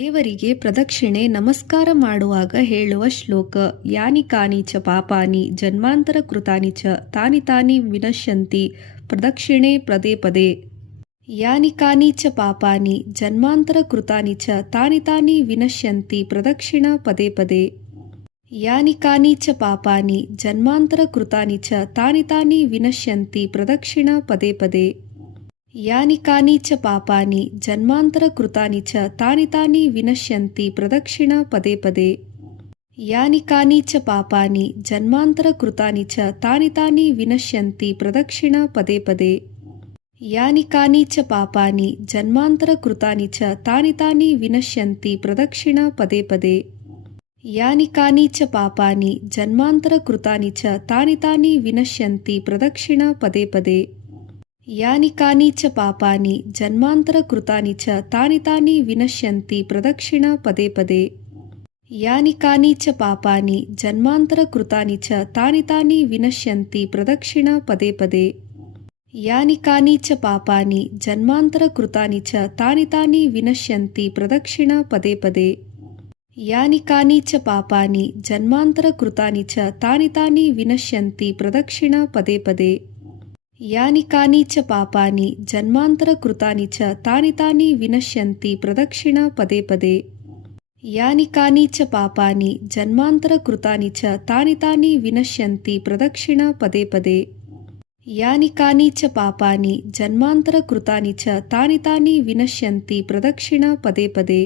ದೇವರಿಗೆ ಪ್ರದಕ್ಷಿಣೆ ನಮಸ್ಕಾರ ಮಾಡುವಾಗ ಹೇಳುವ ಶ್ಲೋಕ ಯಾನಿ ಕಾನಿ ಚ ಪಾಪಾನಿ ಜನ್ಮಾಂತರ ಕೃತಾನಿ ಚ ತಾನಿ ತಾನಿ ವಿನಶ್ಯಂತಿ ಪ್ರದಕ್ಷಿಣೆ ಪದೇ ಪದೇ. ಯಾನಿ ಕಾನಿ ಚ ಪಾಪಾನಿ ಜನ್ಮಾಂತರ ಕೃತಾನಿ ಚ ತಾನಿ ತಾನಿ ವಿನಶ್ಯಂತಿ ಪ್ರದಕ್ಷಿಣ ಪದೇ ಪದೇ. ಯಾನಿ ಕಾನಿ ಚ ಪಾಪಾನಿ ಜನ್ಮಾಂತರ ಕೃತಾನಿ ಚ ತಾನಿ ತಾನಿ ವಿನಶ್ಯಂತಿ ಪ್ರದಕ್ಷಿಣ ಪದೇ ಪದೇ. ಯಾನಿ ಕಾನಿ ಚ ಪಾಪಾನಿ ಜನ್ಮಾಂತರ ಕೃತಾನಿ ಚ ತಾನಿ ತಾನಿ ವಿನಶ್ಯಂತಿ ಪ್ರದಕ್ಷಿಣ ಪದೇ ಪದೇ. ಯಾನಿ ಕಾನಿ ಚ ಪಾಪಾನಿ ಜನ್ಮಾಂತರ ಕೃತಾನಿ ಚ ತಾನಿ ತಾನಿ ವಿನಶ್ಯಂತಿ ಪ್ರದಕ್ಷಿಣ ಪದೇ ಪದೇ. ಯಾನಿ ಕಾನಿ ಚ ಪಾಪಾನಿ ಜನ್ಮಾಂತರ ಕೃತಾನಿ ಚ ತಾನಿ ತಾನಿ ವಿನಶ್ಯಂತಿ ಪ್ರದಕ್ಷಿಣ ಪದೇ ಪದೇ. ಯಾನಿ ಕಾನಿ ಚ ಪಾಪಾನಿ ಜನ್ಮಾಂತರ ಕೃತಾನಿ ಚ ತಾನಿ ತಾನಿ ವಿನಶ್ಯಂತಿ ಪ್ರದಕ್ಷಿಣ ಪದೇ ಪದೇ. ಯಾನಿ ಕಾನಿ ಚ ಪಾಪಾನಿ ಜನ್ಮಾಂತರ ಕೃತಾನಿ ಚ ತಾನಿ ತಾನಿ ವಿನಶ್ಯಂತಿ ಪ್ರದಕ್ಷಿಣ ಪದೇ ಪದೇ. ಯಾನಿ ಕಾನಿ ಚ ಪಾಪಾನಿ ಜನ್ಮಾಂತರ ಕೃತಾನಿ ಚ ತಾನಿ ತಾನಿ ವಿನಶ್ಯಂತಿ ಪ್ರದಕ್ಷಿಣ ಪದೇ ಪದೇ. ಯಾನಿ ಕಾನಿ ಚ ಪಾಪಾನಿ ಜನ್ಮಾಂತರ ಕೃತಾನಿ ಚ ತಾನಿ ತಾನಿ ವಿನಶ್ಯಂತಿ ಪ್ರದಕ್ಷಿಣ ಪದೇ ಪದೇ. ಯಾನಿ ಕಾನಿ ಚ ಪಾಪಾನಿ ಜನ್ಮಾಂತರ ಕೃತಾನಿ ಚ ತಾನಿ ತಾನಿ ವಿನಶ್ಯಂತಿ ಪ್ರದಕ್ಷಿಣ ಪದೇ ಪದೇ. ಯಾನಿ ಕಾನಿ ಚ ಪಾಪಾನಿ ಜನ್ಮಾಂತರ ಕೃತಾನಿ ಚ ತಾನಿ ತಾನಿ ವಿನಶ್ಯಂತಿ ಪ್ರದಕ್ಷಿಣ ಪದೇ ಪದೇ. ಯಾನಿ ಕಾನಿ ಚ ಪಾಪಾನಿ ಜನ್ಮಾಂತರ ಕೃತಾನಿ ಚ ತಾನಿ ತಾನಿ ವಿನಶ್ಯಂತಿ ಪ್ರದಕ್ಷಿಣ ಪದೇ ಪದೇ. ಯಾನಿ ಕಾನಿ ಚ ಪಾಪಾನಿ ಜನ್ಮಾಂತರ ಕೃತಾನಿ ಚ ತಾನಿ ತಾನಿ ವಿನಶ್ಯಂತಿ ಪ್ರದಕ್ಷಿಣ ಪದೇ ಪದೇ.